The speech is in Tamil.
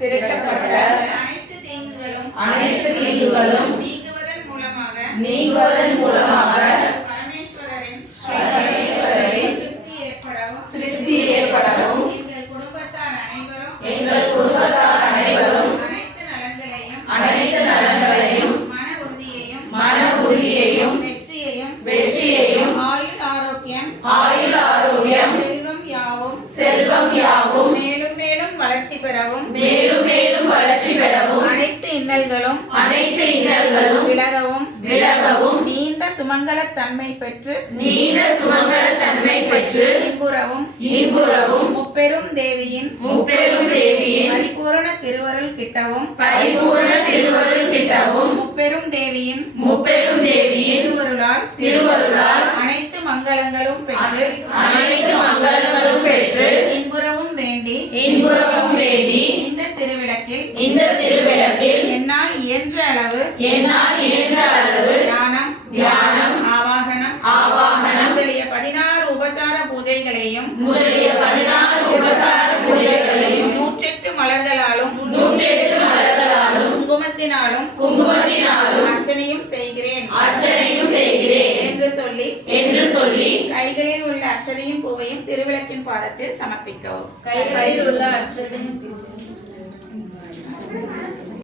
திரட்டப்பட்ட அனைத்து தீங்குகளும் நீங்குவதன் மூலமாக பரமேஸ்வரரின் திருப்தி ஏற்படவும் எங்கள் குடும்பத்தார் அனைவரும் அனைத்து நலன்களையும் மன உறுதியையும் வெற்றியையும் ஆயுள் ஆரோக்கியம் செல்வம் யாவும் மேலும் மேலும் வளர்ச்சி பெறவும் அனைத்து இன்னல்களும் விலகவும் நீண்ட சுமங்கலத் தன்மை பெற்று இன்புறவும் முப்பெரும் தேவியின் பரிபூரண திருவருள் கிட்டவும் முப்பெரும் தேவியின் திருவருளால் அனைத்து மங்களங்களும் பெற்று இன்புறவும் வேண்டி இந்த திருவிளக்கில் என்னால் இயன்ற அளவு தியானம் ஆவாகனம் முதலிய 16 உபசார பூஜைகளையும் 108 மலர்களாலும் குங்குமத்தினாலும் அர்ச்சனையும் செய்கிறேன் என்று சொல்லி கைகளில் உள்ள அக்ஷதையும் பூவையும் திருவிளக்கின் பாதத்தில் சமர்ப்பிக்கவும்.